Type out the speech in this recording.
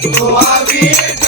Tipo, Boa vida.